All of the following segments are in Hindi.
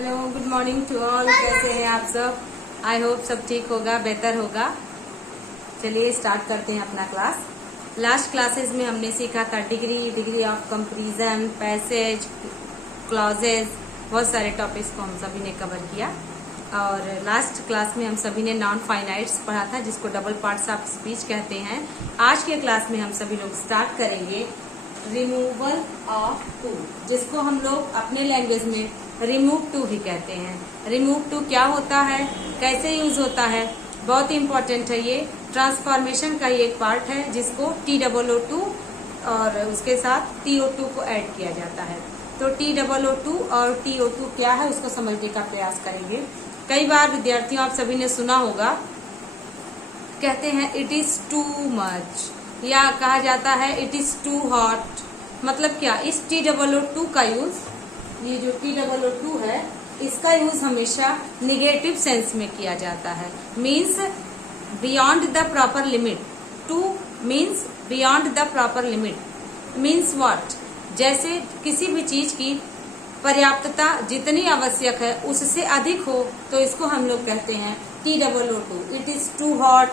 Hello, good morning to all. कैसे हैं आप सब? आई होप सब ठीक होगा, बेहतर होगा। चलिए स्टार्ट करते हैं अपना क्लास। लास्ट क्लासेस में हमने सीखा था degree of comparison, passage, clauses, बहुत सारे टॉपिक्स को हम सभी ने कवर किया। और लास्ट क्लास में हम सभी ने नॉन फाइनाइट्स पढ़ा था, जिसको डबल पार्ट्स ऑफ स्पीच कहते हैं। आज के क्लास में हम सभी लोग स्टार्ट करेंगे रिमूवल ऑफ टू, जिसको हम लोग अपने लैंग्वेज में रिमूव टू ही कहते हैं। रिमूव टू क्या होता है, कैसे यूज होता है, बहुत ही इम्पोर्टेंट है। ये ट्रांसफॉर्मेशन का ही एक पार्ट है, जिसको TOO2 और उसके साथ TO2 को ऐड किया जाता है। तो TOO2 और TO2 क्या है, उसको समझने का प्रयास करेंगे। कई बार विद्यार्थियों, आप सभी ने सुना होगा, कहते हैं इट इज टू मच, या कहा जाता है इट इज टू हॉट। मतलब क्या, इस TOO2 का यूज, ये जो TOO2 है, इसका यूज हमेशा निगेटिव सेंस में किया जाता है। Means beyond the proper limit. Two means beyond the proper limit. Means what? जैसे किसी भी चीज की पर्याप्तता जितनी आवश्यक है उससे अधिक हो, तो इसको हम लोग कहते हैं TOO2। It is too hot,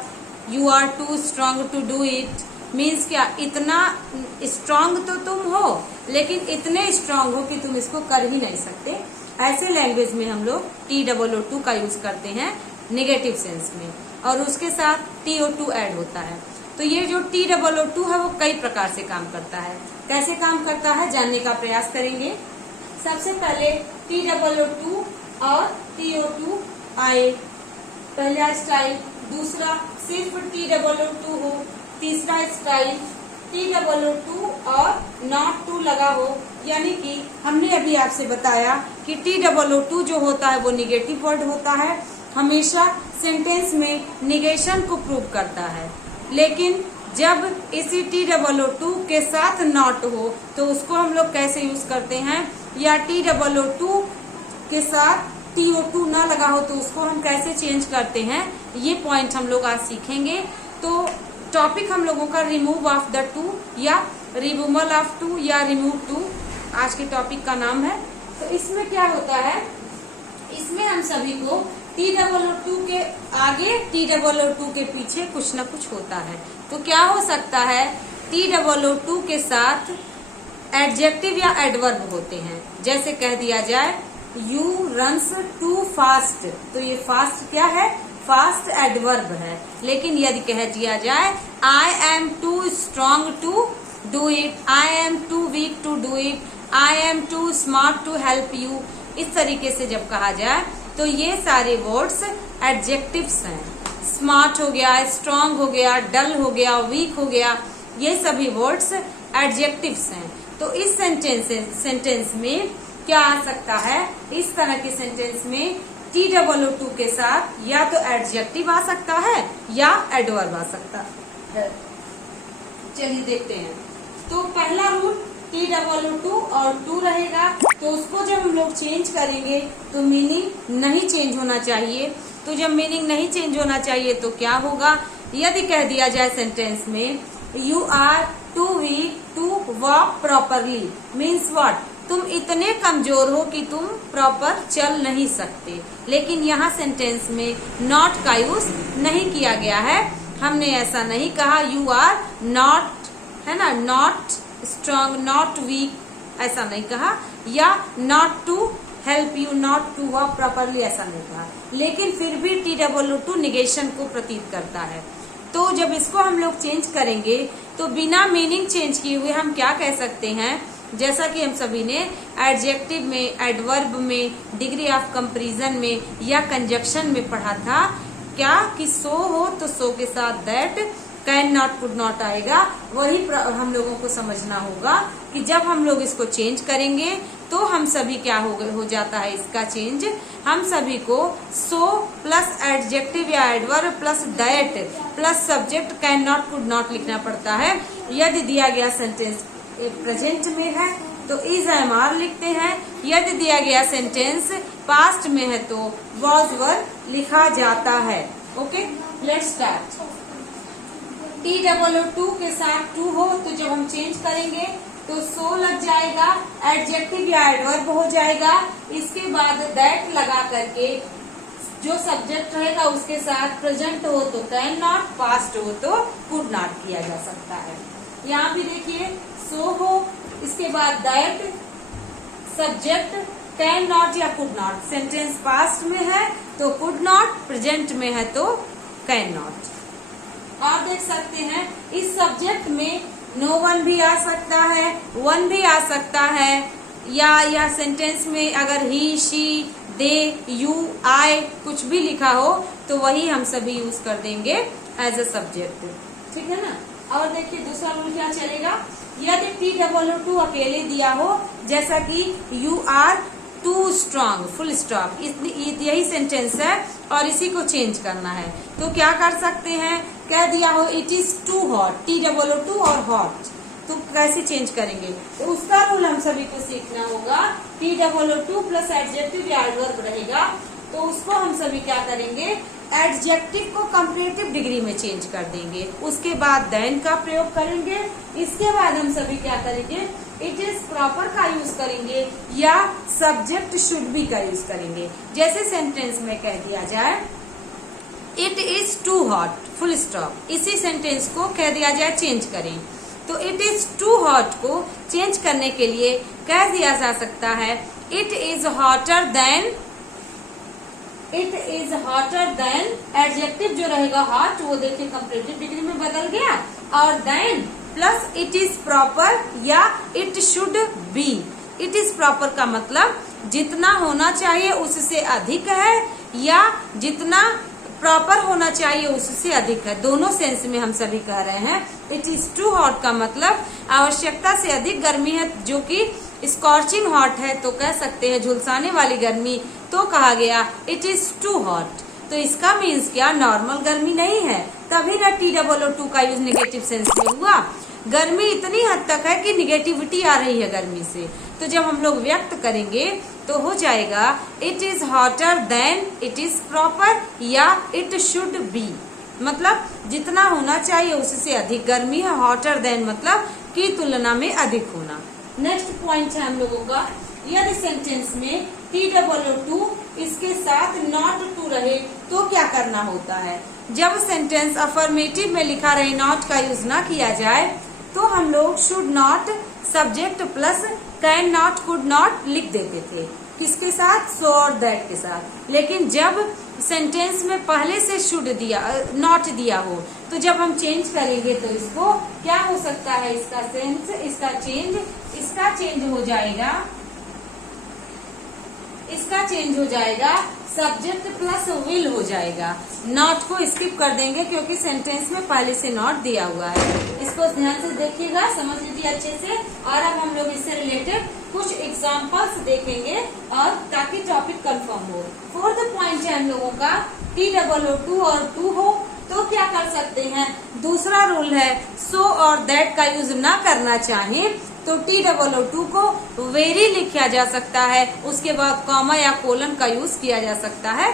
you are too strong to do it. Means क्या, इतना स्ट्रांग तो तुम हो, लेकिन इतने स्ट्रांग हो कि तुम इसको कर ही नहीं सकते। ऐसे लैंग्वेज में हम लोग TOO2 का यूज करते हैं नेगेटिव सेंस में, और उसके साथ TO2 ऐड होता है। तो ये जो TOO2 है वो कई प्रकार से काम करता है। कैसे काम करता है जानने का प्रयास करेंगे। सबसे पहले TOO2 और TO2 आए, पहला स्टाइल। दूसरा सिर्फ TOO2 हो। तीसरा स्टाइल TOO2 और नॉट टू लगा हो। यानी कि हमने अभी आपसे बताया कि TOO2 जो होता है वो निगेटिव वर्ड होता है, हमेशा सेंटेंस में निगेशन को प्रूव करता है। लेकिन जब इसी TOO2 के साथ नॉट हो, तो उसको हम लोग कैसे यूज करते हैं, या TOO2 के साथ TO2 ना लगा हो तो उसको हम कैसे चेंज करते हैं, ये पॉइंट हम लोग आज सीखेंगे। तो टॉपिक हम लोगों का रिमूव ऑफ द टू, या रिमूवल ऑफ टू, या रिमूव टू आज के टॉपिक का नाम है। तो इसमें क्या होता है, इसमें हम सभी को TOO2 के आगे, TOO2 के पीछे कुछ न कुछ होता है। तो क्या हो सकता है, TOO2 के साथ एडजेक्टिव या एडवर्ब होते हैं। जैसे कह दिया जाए यू रन्स टू फास्ट, तो ये फास्ट क्या है, फास्ट एडवर्ब है। लेकिन यदि कह दिया जाए I am too strong to do it, I am too weak to do it, I am too smart to help you, इस तरीके से जब कहा जाए तो ये सारे वर्ड्स एडजेक्टिव्स हैं। स्मार्ट हो गया, स्ट्रांग हो गया, डल हो गया, वीक हो गया, ये सभी वर्ड्स एडजेक्टिव्स हैं। तो इस सेंटेंस में क्या आ सकता है, इस तरह के सेंटेंस में TOO2 के साथ या तो एडजेक्टिव आ सकता है या एडवर्ब आ सकता है। चलिए देखते हैं। तो पहला रूल TOO2 और टू रहेगा, तो उसको जब हम लोग चेंज करेंगे तो मीनिंग नहीं चेंज होना चाहिए। तो जब मीनिंग नहीं चेंज होना चाहिए तो क्या होगा, यदि कह दिया जाए सेंटेंस में you are too weak to walk properly, means what, तुम इतने कमजोर हो कि तुम प्रॉपर चल नहीं सकते। लेकिन यहाँ सेंटेंस में नॉट का यूज नहीं किया गया है। हमने ऐसा नहीं कहा यू आर नॉट, है ना, नॉट स्ट्रांग, नॉट वीक, ऐसा नहीं कहा, या not to help you, not to walk properly, ऐसा नहीं कहा। लेकिन फिर भी TOO2 निगेशन को प्रतीत करता है। तो जब इसको हम लोग चेंज करेंगे तो बिना मीनिंग चेंज किए हुए हम क्या कह सकते हैं, जैसा कि हम सभी ने एडजेक्टिव में, एडवर्ब में, डिग्री ऑफ कंपैरिजन में या कंजक्शन में पढ़ा था, क्या कि सो हो तो सो के साथ that, can not, could not आएगा। वही हम लोगों को समझना होगा कि जब हम लोग इसको चेंज करेंगे तो हम सभी क्या हो जाता है इसका चेंज, हम सभी को सो प्लस एडजेक्टिव या adverb plus that plus subject can not, could not लिखना पड़ता है। यदि दिया गया सेंटेंस प्रेजेंट में है तो इज एम आर लिखते हैं, यदि दिया गया सेंटेंस पास्ट में है तो वॉज वर लिखा जाता है। Okay, let's start. TOO2 के साथ टू हो तो जब हम चेंज करेंगे तो सो लग जाएगा, एडजेक्टिव या एडवर्ब हो जाएगा। इसके बाद दैट लगा करके जो सब्जेक्ट रहेगा उसके साथ प्रेजेंट हो तो कैन नॉट, पास्ट हो तो कुड नॉट किया जा सकता है। यहाँ भी देखिए सो हो, इसके बाद दैट, सब्जेक्ट कैन नॉट या कुड नॉट। सेंटेंस पास्ट में है तो कुड नॉट, प्रेजेंट में है तो कैन नॉट। और देख सकते हैं इस सब्जेक्ट में नो वन भी आ सकता है, वन भी आ सकता है, या सेंटेंस में अगर ही, शी, दे, यू, आई कुछ भी लिखा हो तो वही हम सभी यूज कर देंगे एज अ सब्जेक्ट। ठीक है ना। और देखिए दूसरा रूल क्या चलेगा, यदि TOO अकेले दिया हो, जैसा कि you are too strong, full stop, यही सेंटेंस है और इसी को चेंज करना है, तो क्या कर सकते हैं, कह दिया हो it is too hot, TOO और हॉट, तो कैसे चेंज करेंगे, तो उसका रूल हम सभी को सीखना होगा। TOO प्लस एडजेक्टिव या एडवर्ब रहेगा, तो उसको हम सभी क्या करेंगे, एडजेक्टिव को कंपैरेटिव डिग्री में चेंज कर देंगे, उसके बाद देन का प्रयोग करेंगे, इसके बाद हम सभी क्या करेंगे, इट इज प्रॉपर का यूज करेंगे या सब्जेक्ट शुड बी का यूज करेंगे। जैसे सेंटेंस में कह दिया जाए it is too hot, full stop, इसी सेंटेंस को कह दिया जाए चेंज करें, तो इट इज टू हॉट को चेंज करने के लिए कह दिया जा सकता है it is hotter than, it is hotter than, adjective जो रहेगा हॉट वो देखिए कंपैरेटिव डिग्री में बदल गया, और then plus it is proper या it should be. It is proper का मतलब जितना होना चाहिए उससे अधिक है या जितना प्रॉपर होना चाहिए उससे अधिक है, दोनों सेंस में हम सभी कह रहे हैं। इट इज टू हॉट का मतलब आवश्यकता से अधिक गर्मी है, जो कि स्कॉर्चिंग हॉट है तो कह सकते हैं झुलसाने वाली गर्मी, तो कहा गया इट इज टू हॉट, तो इसका मीन्स क्या, नॉर्मल गर्मी नहीं है, तभी ना TOO का यूज नेगेटिव सेंस में हुआ। गर्मी इतनी हद तक है कि निगेटिविटी आ रही है गर्मी से, तो जब हम लोग व्यक्त करेंगे तो हो जाएगा it is hotter than it is proper या इट शुड बी, मतलब जितना होना चाहिए उससे अधिक गर्मी है, हॉटर देन मतलब की तुलना में अधिक होना। नेक्स्ट पॉइंट है हम लोगों का, यदि सेंटेंस में TOO इसके साथ नॉट टू रहे तो क्या करना होता है। जब सेंटेंस अफर्मेटिव में लिखा रहे नॉट का यूज ना किया जाए तो हम लोग should not subject plus can not, could not लिख देते थे, किसके साथ, सो और दैट के साथ। लेकिन जब सेंटेंस में पहले से शुड दिया, नॉट दिया हो, तो जब हम चेंज करेंगे तो इसको क्या हो सकता है, इसका सेंस, इसका चेंज हो जाएगा, इसका चेंज हो जाएगा सब्जेक्ट प्लस विल हो जाएगा। नॉट को स्किप कर देंगे क्योंकि सेंटेंस में पहले से नॉट दिया हुआ है। इसको ध्यान से देखिएगा, समझ लीजिए अच्छे से। और अब हम लोग इससे रिलेटेड कुछ एग्जांपल्स देखेंगे और ताकि टॉपिक कंफर्म हो। फोर्थ पॉइंट है हम लोगों का, TOO और टू हो तो क्या कर सकते हैं, दूसरा रूल है सो और दैट का यूज ना करना चाहे तो TOO को वेरी लिखा जा सकता है, उसके बाद कॉमा या कोलन का यूज किया जा सकता है।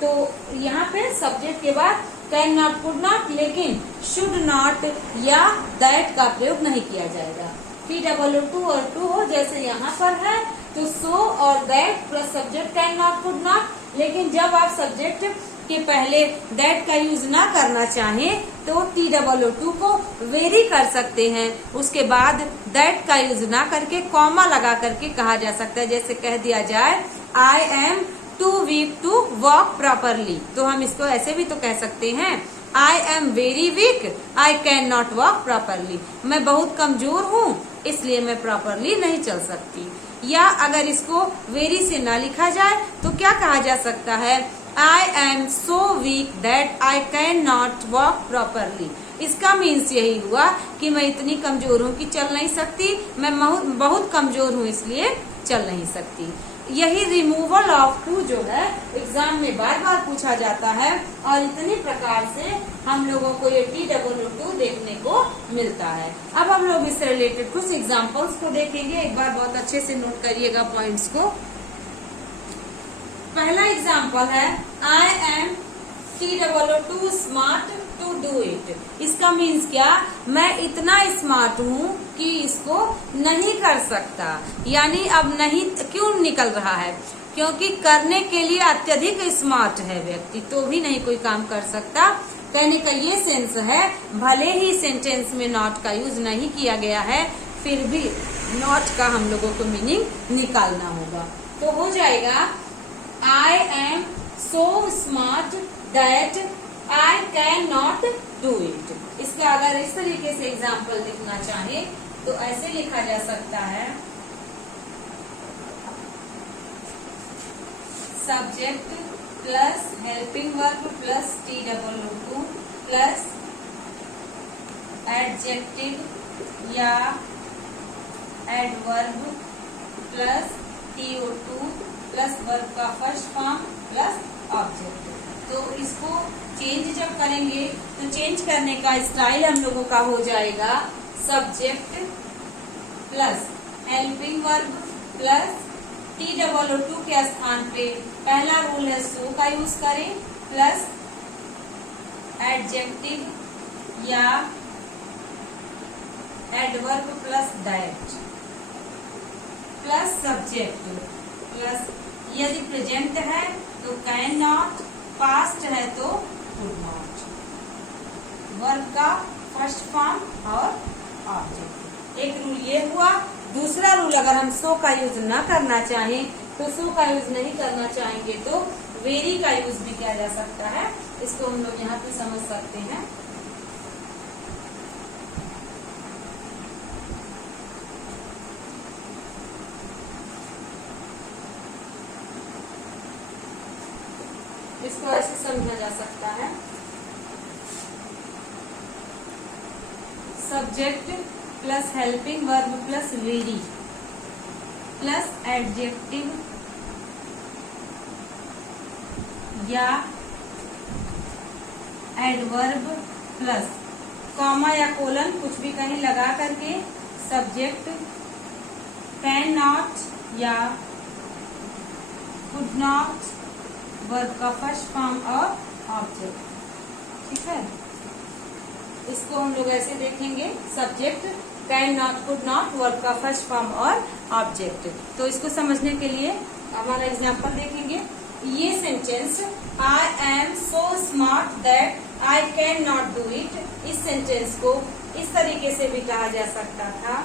तो यहाँ पे सब्जेक्ट के बाद कैन नॉट, कुड नॉट, लेकिन शुड नॉट या दैट का प्रयोग नहीं किया जाएगा। TOO और टू हो जैसे यहाँ पर है तो सो और that plus subject can not, could not, लेकिन जब आप सब्जेक्ट के पहले दैट का यूज ना करना चाहें तो TOO को वेरी कर सकते हैं, उसके बाद दैट का यूज ना करके कॉमा लगा करके कहा जा सकता है। जैसे कह दिया जाए I am too weak to walk properly, तो हम इसको ऐसे भी तो कह सकते हैं I am very weak, I can not walk properly, मैं बहुत कमजोर हूँ इसलिए मैं प्रॉपरली नहीं चल सकती। या अगर इसको वेरी से ना लिखा जाए तो क्या कहा जा सकता है, I am so weak that I cannot walk properly। इसका मीन्स यही हुआ कि मैं इतनी कमजोर हूँ कि चल नहीं सकती, मैं बहुत कमजोर हूँ इसलिए चल नहीं सकती। यही रिमूवल ऑफ टू जो है एग्जाम में बार बार पूछा जाता है और इतनी प्रकार से हम लोगों को ये TOO देखने को मिलता है। अब हम लोग इससे रिलेटेड कुछ एग्जाम्पल्स को देखेंगे, एक बार बहुत अच्छे से नोट करिएगा पॉइंट्स को। पहला एग्जाम्पल है I am TOO smart to do it. इसका मीन्स क्या, मैं इतना स्मार्ट हूँ कि इसको नहीं कर सकता। यानी अब नहीं क्यों निकल रहा है, क्योंकि करने के लिए अत्यधिक स्मार्ट है व्यक्ति तो भी नहीं कोई काम कर सकता। कहने का ये सेंस है, भले ही सेंटेंस में नॉट का यूज नहीं किया गया है, फिर भी नॉट का हम लोगों को मीनिंग निकालना होगा। तो हो जाएगा I am so smart that I can not do it. इसका अगर इस तरीके से एग्जाम्पल लिखना चाहे तो ऐसे लिखा जा सकता है, subject plus helping verb plus TOO plus adjective या adverb plus TO2 plus verb का फर्स्ट फॉर्म प्लस ऑब्जेक्ट। तो इसको चेंज जब करेंगे तो चेंज करने का स्टाइल हम लोगों का हो जाएगा, subject plus helping verb plus TOO के स्थान पे पहला रूल है सो का यूज करें, प्लस एडजेक्टिव या adverb plus that plus subject plus, यदि प्रेजेंट है तो कैन नॉट, पास्ट है तो कुड नॉट, वर्ब का फर्स्ट फॉर्म और ऑब्जेक्ट। एक रूल ये हुआ। दूसरा रूल, अगर हम सो का यूज ना करना चाहें तो सो का यूज नहीं करना चाहेंगे तो वेरी का यूज भी किया जा सकता है। इसको हम लोग यहाँ पे समझ सकते हैं। इसको ऐसे समझा जा सकता है, subject plus helping verb plus very plus adjective या एडवर्ब प्लस कॉमा या कोलन कुछ भी कहीं लगा करके सब्जेक्ट कैन नॉट या कुड नॉट, वर्ब का फर्स्ट फॉर्म और ऑब्जेक्ट। ठीक है, इसको हम लोग ऐसे देखेंगे, subject can not could not, verb का फर्स्ट फॉर्म और ऑब्जेक्ट। तो इसको समझने के लिए हमारा एग्जांपल देखेंगे। ये sentence I am so smart that I can not do it, इस सेंटेंस को इस तरीके से भी कहा जा सकता था,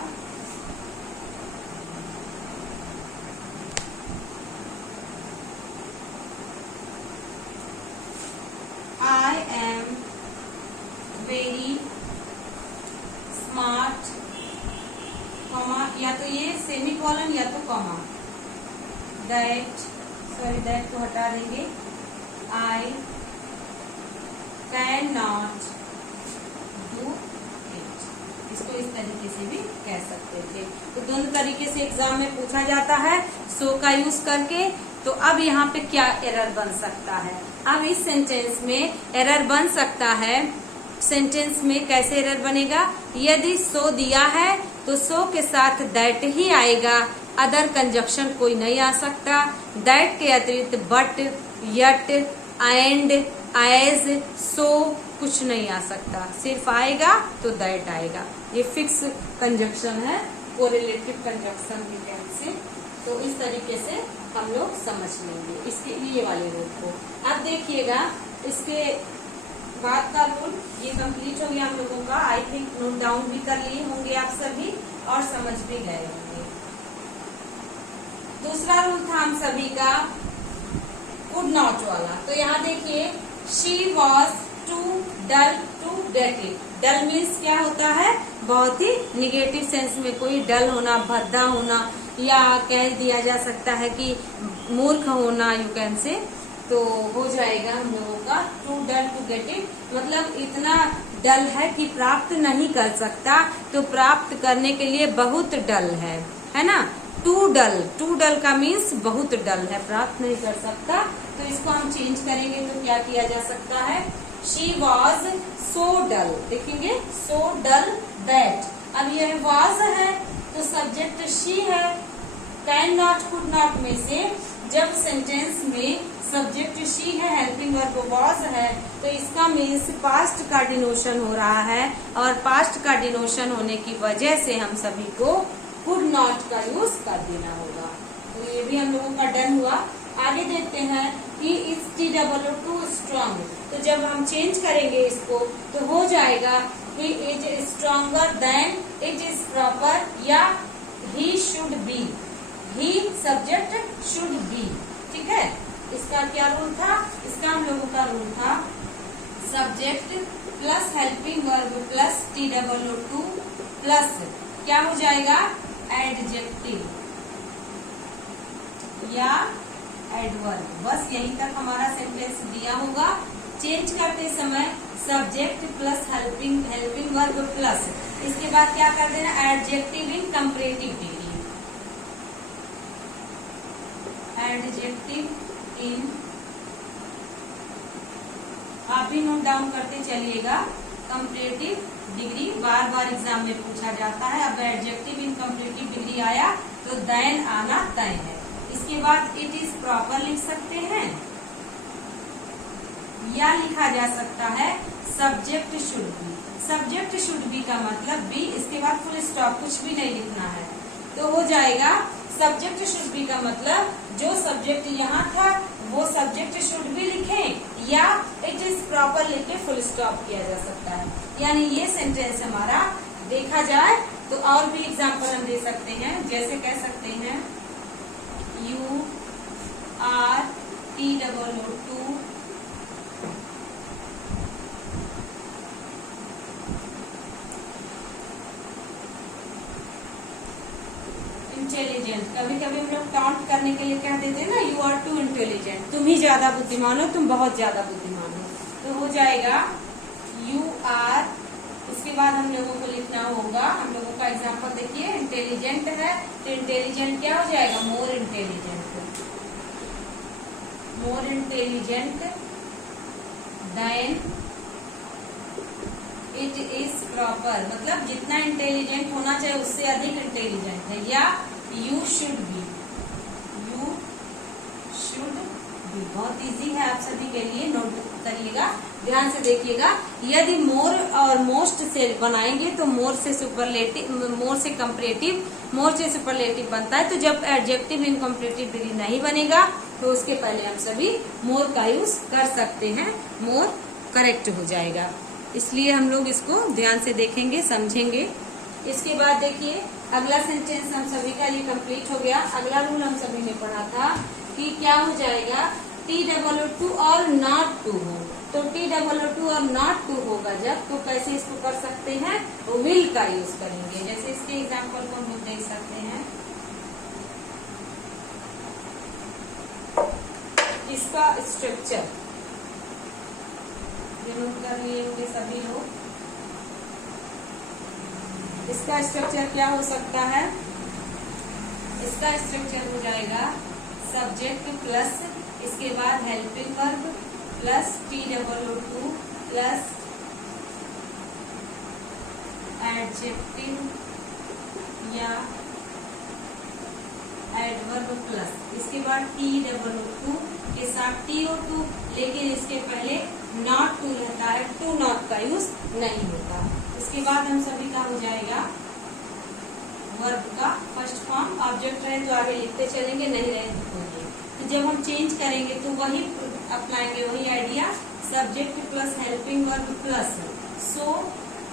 I am very smart, comma या तो ये सेमी कॉलन या तो कॉमा, दैट को हटा देंगे, I can not do it. इसको इस तरीके से भी कह सकते थे। तो दोनों तरीके से एग्जाम में पूछा जाता है सो का यूज करके। तो अब यहाँ पे क्या एरर बन सकता है, अब इस सेंटेंस में एरर बन सकता है। सेंटेंस में कैसे एरर बनेगा, यदि सो दिया है तो सो के साथ दैट ही आएगा, अदर कंजक्शन कोई नहीं आ सकता। दैट के अतिरिक्त बट, यट, एंड, एज, सो कुछ नहीं आ सकता, सिर्फ आएगा तो दैट आएगा। ये फिक्स कंजक्शन है, कोरिलेटिव कंजक्शन भी कहते हैं। तो इस तरीके से हम लोग समझ लेंगे इसके ये वाले रूल को। अब देखिएगा इसके बाद का रूल ये कंप्लीट हो गया हम लोगों का। आई थिंक नोट डाउन भी कर लिए होंगे आप सभी और समझ भी गए होंगे। दूसरा रूल था हम सभी का कुड नॉट वाला। तो यहाँ देखिए, she was too dull to get it. Dull means क्या होता है, बहुत ही निगेटिव सेंस में कोई डल होना, भद्दा होना, या कह दिया जा सकता है कि मूर्ख होना, यू कैन से। तो हो जाएगा हम लोगों का too dull to get it, मतलब इतना डल है कि प्राप्त नहीं कर सकता, तो प्राप्त करने के लिए बहुत डल है ना। टू डल का मीन्स बहुत डल है, प्राप्त नहीं कर सकता। तो इसको हम चेंज करेंगे तो क्या किया जा सकता है, शी वॉज सो डल। देखेंगे सो डल दैट, अब यह वॉज है तो सब्जेक्ट शी है। कैन नॉट कुड नॉट में से जब सेंटेंस में सब्जेक्ट शी है, हेल्पिंग वर्ब वॉज है, तो इसका मीन्स पास्ट का डिनोशन हो रहा है, और पास्ट का डिनोशन होने की वजह से हम सभी को कुड नॉट का यूज कर देना होगा। तो ये भी हम लोगों का डन हुआ। आगे देखते हैं कि इज TOO स्ट्रॉन्ग, तो जब हम चेंज करेंगे इसको तो हो जाएगा he is stronger than, it is proper, या he should be, he subject should be. ठीक है, इसका क्या रूल था? इसका हम लोगों का रूल था subject plus helping verb plus TOO plus क्या हो जाएगा? एडजेक्टिव या एडवर्ब। बस यहीं तक हमारा सेंटेंस दिया होगा। चेंज करते समय subject plus helping verb plus, इसके बाद क्या कर देना? एडजेक्टिव इन कंपैरेटिव डिग्री, एडजेक्टिव इन, आप भी नोट डाउन करते चलिएगा, कंपैरेटिव डिग्री बार बार एग्जाम में पूछा जाता है। अब एडजेक्टिव इन कंपैरेटिव डिग्री आया तो देन आना तय है। इसके बाद इट इज प्रॉपर लिख सकते हैं, या लिखा जा सकता है subject should B. Subject should be का मतलब बी, इसके बाद फुल स्टॉप, कुछ भी नहीं लिखना है, तो हो जाएगा सब्जेक्ट शुड बी का मतलब जो सब्जेक्ट यहाँ था वो सब्जेक्ट शुड बी लिखें, या इट इज प्रॉपर लिख के फुल स्टॉप किया जा सकता है। यानी ये सेंटेंस हमारा देखा जाए तो और भी एग्जाम्पल हम दे सकते हैं, जैसे कह सकते हैं You are TOO इंटेलिजेंट। कभी कभी हम लोग टॉन्ट करने के लिए कह देते हैं ना, यू आर टू इंटेलिजेंट, तुम ही ज्यादा बुद्धिमान हो, तुम बहुत ज्यादा बुद्धिमान हो, तो हो जाएगा यू आर। उसके बाद हम लोगों को लिखना होगा, हम लोगों का एग्जाम्पल देखिए, इंटेलिजेंट है तो इंटेलिजेंट क्या हो जाएगा? More intelligent, more intelligent then it is proper, मतलब जितना इंटेलिजेंट होना चाहिए उससे अधिक इंटेलिजेंट है, या you should be, you should be. बहुत इजी है आप सभी के लिए, नोट करिएगा, ध्यान से देखिएगा। यदि मोर और मोस्ट से बनाएंगे तो मोर से सुपरलेटिव, मोर से कंपैरेटिव, मोर से सुपरलेटिव बनता है। तो जब एडजेक्टिव इन कंपैरेटिव डिग्री नहीं बनेगा तो उसके पहले हम सभी मोर का यूज कर सकते हैं, मोर करेक्ट हो जाएगा। इसलिए हम लोग इसको ध्यान से देखेंगे, समझेंगे। इसके बाद देखिए अगला सेंटेंस हम सभी का ये कंप्लीट हो गया। अगला रूल हम सभी ने पढ़ा था कि क्या हो जाएगा? TOO और नॉट टू हो, तो TOO और नॉट टू होगा जब, तो कैसे इसको कर सकते हैं? विल का यूज करेंगे। जैसे इसके एग्जाम्पल को हम देख सकते हैं, इसका स्ट्रक्चर नोट कर लिए होंगे सभी लोग। इसका स्ट्रक्चर क्या हो सकता है? इसका स्ट्रक्चर हो जाएगा सब्जेक्ट प्लस, इसके बाद helping verb plus TOO plus adjective या एडवर्ब प्लस, इसके बाद TOO के साथ TOO, लेकिन इसके पहले नॉट टू रहता है, टू नॉट का यूज नहीं होता। इसके बाद हम सभी का हो जाएगा वर्ब का फर्स्ट फॉर्म, ऑब्जेक्ट रहे तो आगे लिखते चलेंगे, नहीं रहे तो खोलिए। तो जब हम चेंज करेंगे तो वही अपनाएंगे, वही idea, subject plus helping verb plus so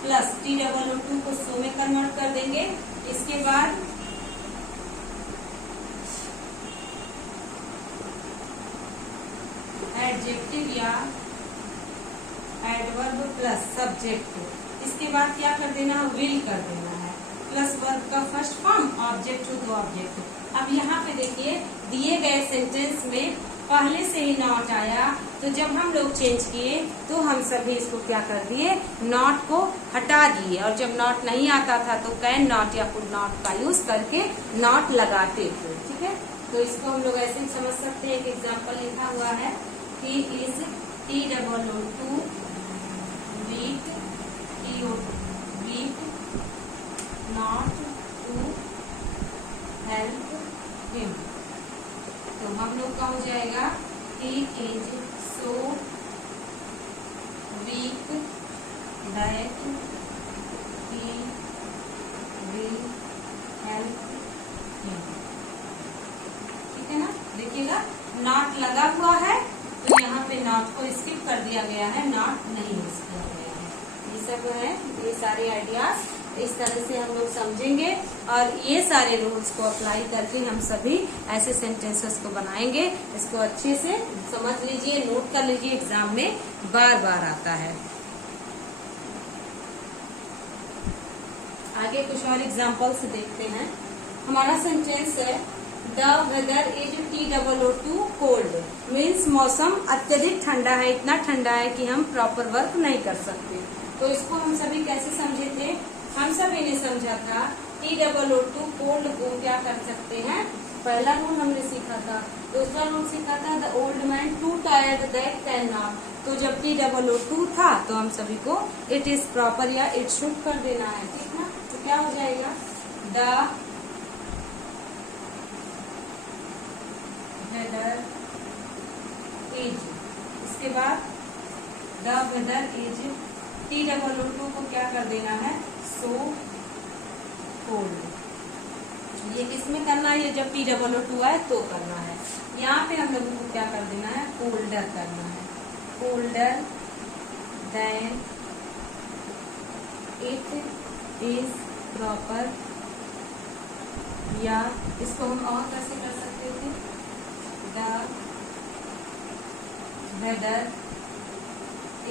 plus TOO को सो में कन्वर्ट कर देंगे। इसके बाद एडजेक्टिव या एडवर्ब प्लस सब्जेक्ट, इसके बाद क्या कर देना? विल कर देना है, प्लस वर्ब का first form, object to object. अब यहाँ पे देखिए दिए गए सेंटेंस में पहले से ही नॉट आया, तो जब हम लोग चेंज किए तो हम सभी इसको क्या कर दिए? नॉट को हटा दिए, और जब नॉट नहीं आता था तो कैन नॉट या कुड नॉट का यूज करके नॉट लगाते थे। ठीक है, तो इसको हम लोग ऐसे ही समझ सकते हैं। एक एग्जाम्पल लिखा हुआ है, he is TOO beat not to help him। तो हम लोग का हो जाएगा he is so weak that he will help him। ठीक है ना, देखिएगा नॉट लगा हुआ है तो यहाँ पे नॉट को स्किप कर दिया गया है, नॉट नहीं यूज किया गया है। ये सब है, ये सारे आइडियाज इस तरह से हम लोग समझेंगे और ये सारे रूल्स को अप्लाई करके हम सभी ऐसे सेंटेंसेस को बनाएंगे। इसको अच्छे से समझ लीजिए, नोट कर लीजिए, एग्जाम में बार बार आता है। आगे कुछ और एग्जाम्पल्स देखते हैं। हमारा सेंटेंस है the weather is TOO cold, means मौसम अत्यधिक ठंडा है, इतना ठंडा है कि हम प्रॉपर वर्क नहीं कर सकते। तो इसको हम सभी कैसे समझे थे, हम सभी ने समझा था TOO कोल्ड को क्या कर सकते हैं। पहला रूल हमने सीखा था, दूसरा रूल सीखा था the old man to tired that can not. तो जब TOO था तो हम सभी को इट इज प्रॉपर या इट शुड कर देना है, ठीक ना। तो क्या हो जाएगा द वेदर इज, इसके बाद द वेदर इज TOO को क्या कर देना है सो कोल्ड। ये किसमें करना है, ये जब TOO है तो करना है। यहाँ पे हम लोगों को क्या कर देना है कोल्डर करना है, colder than it is proper, या इसको हम और कैसे कर सकते थे the weather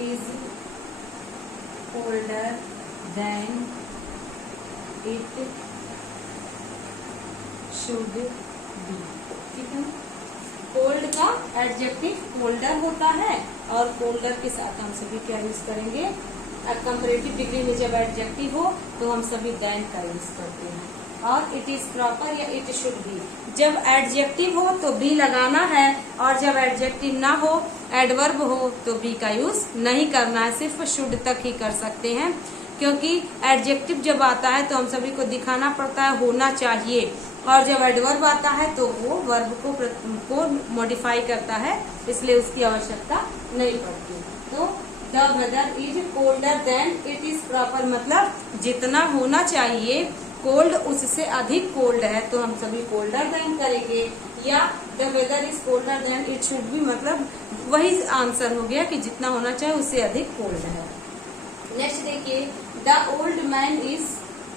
is colder than it should be, ठीक है। कोल्ड का एडजेक्टिव कोल्डर होता है और कोल्डर के साथ हम सभी क्या यूज करेंगे, कंपैरेटिव डिग्री में जब एडजेक्टिव हो तो हम सभी देन का यूज करते हैं। और इट इज प्रॉपर या इट शुड बी, जब एडजेक्टिव हो तो बी लगाना है और जब एडजेक्टिव ना हो, एडवर्ब हो तो बी का यूज नहीं करना है, सिर्फ शुड तक ही कर सकते हैं। क्योंकि एडजेक्टिव जब आता है तो हम सभी को दिखाना पड़ता है होना चाहिए, और जब एडवर्ब आता है तो वो वर्ब को मॉडिफाई करता है, इसलिए उसकी आवश्यकता नहीं पड़ती। तो the weather is colder than it is proper, मतलब जितना होना चाहिए कोल्ड उससे अधिक कोल्ड है तो हम सभी कोल्डर देन करेंगे, या the weather is colder than it should be, मतलब वही आंसर हो गया कि जितना होना चाहिए उससे अधिक कोल्ड है। नेक्स्ट देखिए the old man is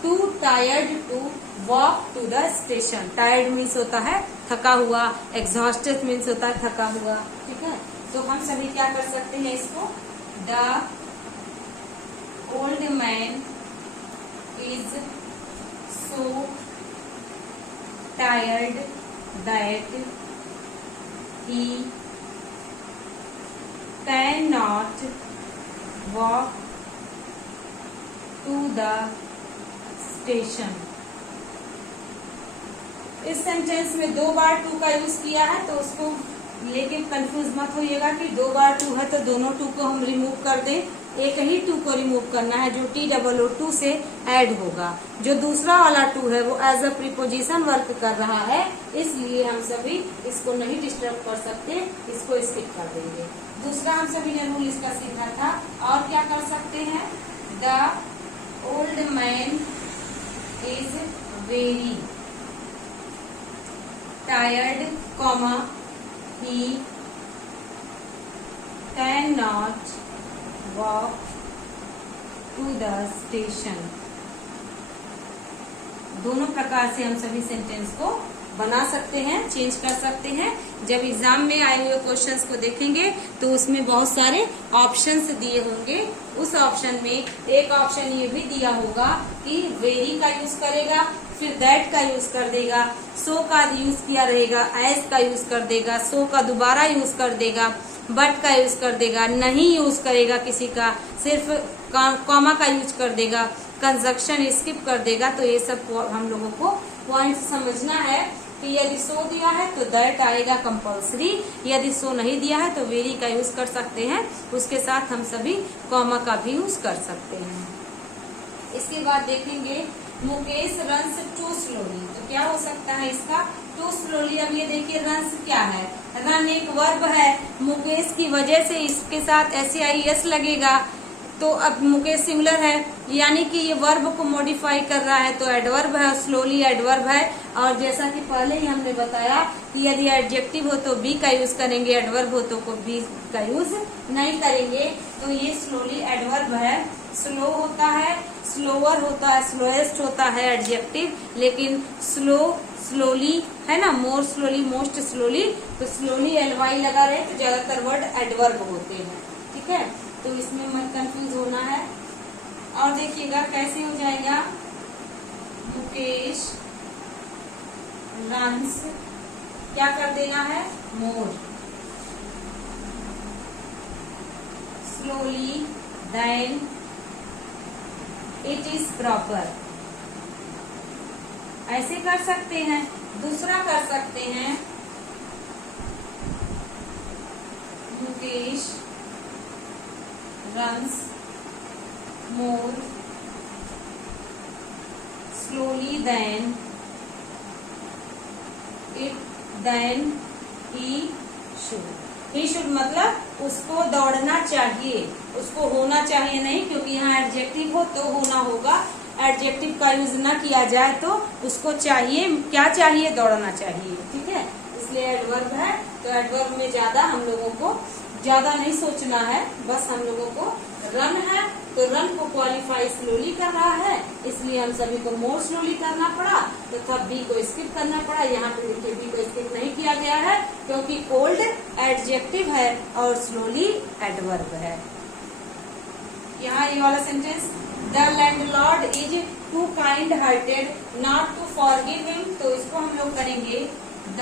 too tired to walk to the station. Tired means होता है थका हुआ, एग्जॉस्टेड मीन्स होता है थका हुआ, ठीक है। तो हम सभी क्या कर सकते हैं इसको, the old man is so tired that he cannot walk to the station। इस सेंटेंस में 2 बार टू का यूज किया है तो उसको लेकिन कंफ्यूज मत होइएगा कि 2 बार टू है तो दोनों टू को हम रिमूव कर दें, एक ही टू को रिमूव करना है जो TOO से ऐड होगा। जो दूसरा वाला टू है वो एज अ प्रीपोजिशन वर्क कर रहा है, इसलिए हम सभी इसको नहीं डिस्टर्ब कर सकते, इसको स्किप कर देंगे। दूसरा हम सभी ने रूल इसका सीखा था, और क्या कर सकते हैं, the old man is very tired, comma he cannot walk to the station। दोनों प्रकार से हम सभी सेंटेंस को बना सकते हैं, चेंज कर सकते हैं। जब एग्जाम में आए हुए क्वेश्चंस को देखेंगे तो उसमें बहुत सारे ऑप्शंस दिए होंगे, उस ऑप्शन में एक ऑप्शन ये भी दिया होगा कि वेरी का यूज करेगा, फिर दैट का यूज कर देगा, सो का यूज किया रहेगा, एज का यूज कर देगा, सो का दोबारा यूज कर देगा, बट का यूज कर देगा, नहीं यूज करेगा किसी का, सिर्फ कॉमा का यूज कर देगा, कंजक्शन स्किप कर देगा। तो ये सब हम लोगों को पॉइंट समझना है कि यदि सो दिया है तो दैट आएगा कंपल्सरी, यदि सो नहीं दिया है तो वेरी का यूज कर सकते हैं, उसके साथ हम सभी कॉमा का भी यूज कर सकते हैं। इसके बाद देखेंगे मुकेश रन्स टू स्लोली, तो क्या हो सकता है इसका टू स्लोली। अब ये देखिए रन्स क्या है, रन एक वर्ब है, मुकेश की वजह से इसके साथ SEIS लगेगा, तो अब मुकेश सिंगुलर है, यानी कि ये वर्ब को मॉडिफाई कर रहा है, तो एडवर्ब है, स्लोली एडवर्ब है। और जैसा कि पहले ही हमने बताया कि यदि एडजेक्टिव हो तो बी का यूज करेंगे, एडवर्ब हो तो बी का यूज नहीं करेंगे। तो ये स्लोली एडवर्ब है। स्लो होता है, स्लोअर होता है, स्लोएस्ट होता है एडजेक्टिव, लेकिन स्लो, स्लोली है ना, मोर स्लोली, मोस्ट स्लोली, तो स्लोली LY लगा रहे तो ज्यादातर वर्ड एडवर्ब होते हैं। ठीक है, तो इसमें मत कंफ्यूज होना है। और देखिएगा कैसे हो जाएगा, मुकेश रन्स, क्या कर देना है, more slowly than it is proper, ऐसे कर सकते हैं। दूसरा कर सकते हैं, Mukesh runs more slowly than he should। he should मतलब उसको दौड़ना चाहिए, उसको होना चाहिए नहीं, क्योंकि यहाँ एडजेक्टिव हो तो होना होगा, एडजेक्टिव का यूज ना किया जाए तो उसको चाहिए, क्या चाहिए, दौड़ना चाहिए। ठीक है, इसलिए एडवर्ब है, तो एडवर्ब में ज्यादा हम लोगों को ज्यादा नहीं सोचना है, बस हम लोगों को रन है तो रन को क्वालिफाई स्लोली कर रहा है, इसलिए हम सभी को मोर स्लोली करना पड़ा, तो तब बी को स्किप करना पड़ा। यहाँ पे देखिए बी को स्किप नहीं किया गया है, क्योंकि कोल्ड एडजेक्टिव है और स्लोली एडवर्ब है। यहाँ ये वाला sentence, the landlord is too kind hearted not to forgive him, तो इसको हम लोग करेंगे, the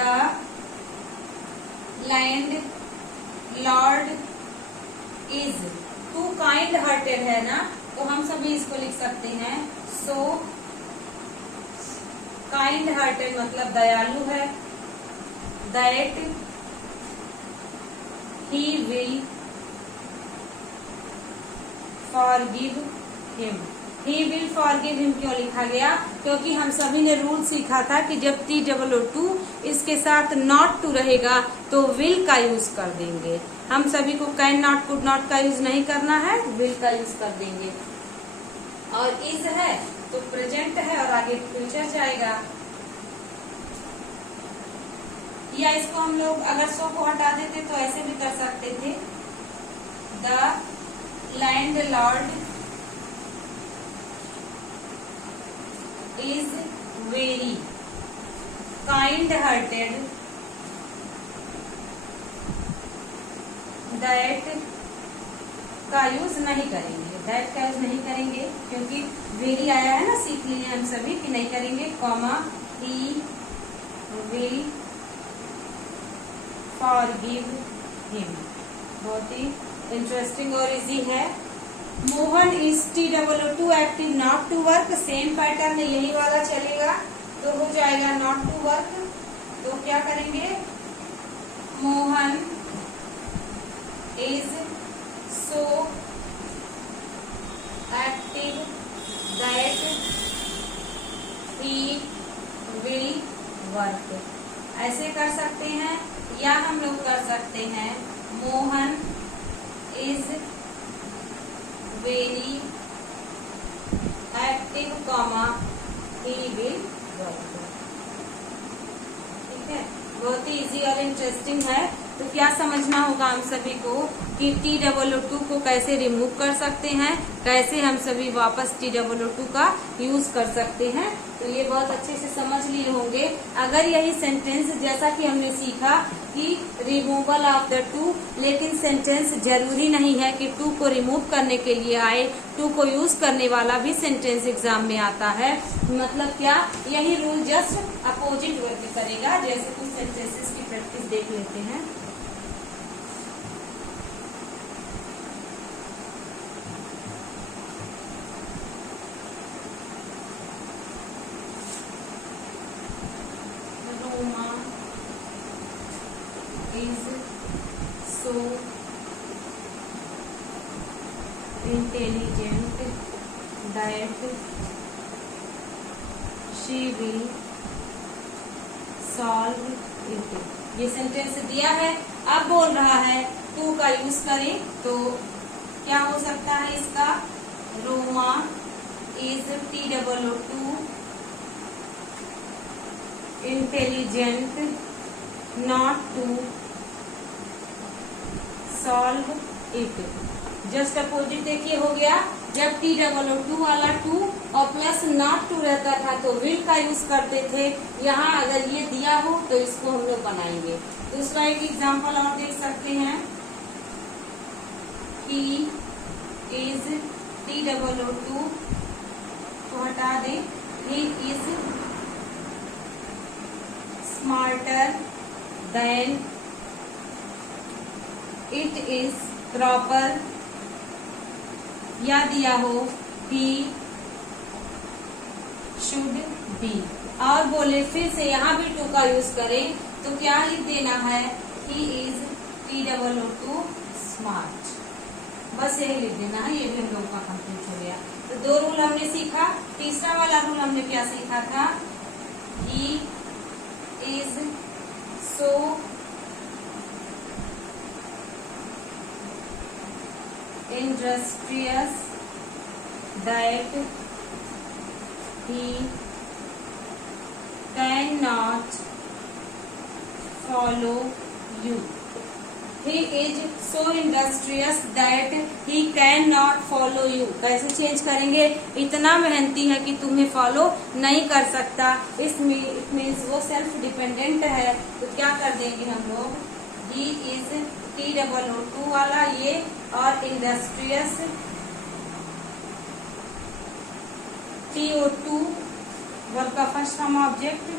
landlord is too kind hearted है ना, तो हम सभी इसको लिख सकते हैं, सो काइंड हार्टेड मतलब दयालु है, that he will forgive him. He will forgive him क्यों लिखा गया, क्योंकि हम सभी ने रूल सीखा था कि जब TOO इसके साथ नॉट टू रहेगा तो विल का यूज कर देंगे। हम सभी को कैन नॉट, कुड नॉट का यूज नहीं करना है, विल का यूज कर देंगे। और इज है तो प्रेजेंट है और आगे फ्यूचर जाएगा। या इसको हम लोग अगर सो को हटा देते तो ऐसे भी कर सकते थे, the landlord is very kind hearted that का यूज नहीं करेंगे, that का यूज नहीं करेंगे क्योंकि very आया है ना, सीख लिए हम सभी कि नहीं करेंगे, comma he will forgive him। बहुत ही इंटरेस्टिंग और इजी है। Mohan is TOO active not to work, same pattern यही वाला चलेगा, तो हो जाएगा नॉट टू वर्क, तो क्या करेंगे, Mohan is so active that he will work, ऐसे कर सकते हैं। या हम लोग कर सकते हैं, Mohan is very active comma he will work. ठीक है, बहुत ही इजी और इंटरेस्टिंग है। तो क्या समझना होगा हम सभी को कि TOO को कैसे रिमूव कर सकते हैं, कैसे हम सभी वापस TOO का यूज कर सकते हैं, तो ये बहुत अच्छे से समझ लिए होंगे। अगर यही सेंटेंस जैसा कि हमने सीखा कि रिमूवल ऑफ द टू, लेकिन सेंटेंस जरूरी नहीं है कि टू को रिमूव करने के लिए आए, टू को यूज करने वाला भी सेंटेंस एग्जाम में आता है। मतलब क्या, यही रूल जस्ट अपोजिट वर्क करेगा। जैसे कुछ सेंटेंसेस की प्रैक्टिस देख लेते हैं। is so intelligent that she will solve it। ये सेंटेंस दिया है, अब बोल रहा है टू का यूज करें तो क्या हो सकता है इसका, Roma is TOO intelligent not to solve it. Just opposite देखिए हो गया, जब TOO वाला टू और प्लस नॉट टू रहता था तो विल का यूज करते थे। यहाँ अगर ये दिया हो तो इसको हम लोग बनाएंगे। दूसरा एक एग्जांपल और देख सकते हैं, ही इज TOO तो हटा दे, he is smarter than it is proper, या दिया हो ही शुड बी। और बोले फिर से यहाँ भी टू का यूज करें तो क्या लिख देना है, ही इज TOO स्मार्ट, बस यही लिख देना है। ये भी हम लोगों का कंप्लीट हो गया। तो 2 रूल हमने सीखा। तीसरा वाला रूल हमने क्या सीखा था, he is so industrious that he cannot follow you. He is so industrious that he cannot follow you. कैसे चेंज करेंगे, इतना मेहनती है कि तुम्हें फॉलो नहीं कर सकता। इसमें इट मीन्स वो सेल्फ डिपेंडेंट है, तो क्या कर देंगे हम लोग, ही इज TOO वाला ये और इंडस्ट्रियस TO2 वर्ब का first form object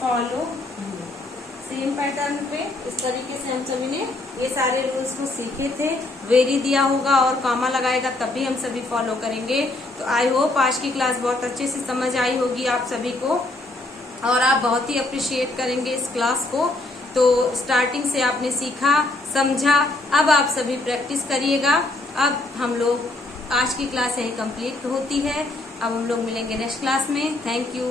follow you. Same pattern पे इस तरीके से हम सभी ने ये सारे रूल्स को सीखे थे। वेरी दिया होगा और कॉमा लगाएगा तब भी हम सभी फॉलो करेंगे। तो आई होप आज की क्लास बहुत अच्छे से समझ आई होगी आप सभी को और आप बहुत ही अप्रिशिएट करेंगे इस क्लास को। तो स्टार्टिंग से आपने सीखा, समझा, अब आप सभी प्रैक्टिस करिएगा। अब हम लोग आज की क्लास यही कंप्लीट होती है। अब हम लोग मिलेंगे नेक्स्ट क्लास में। Thank you.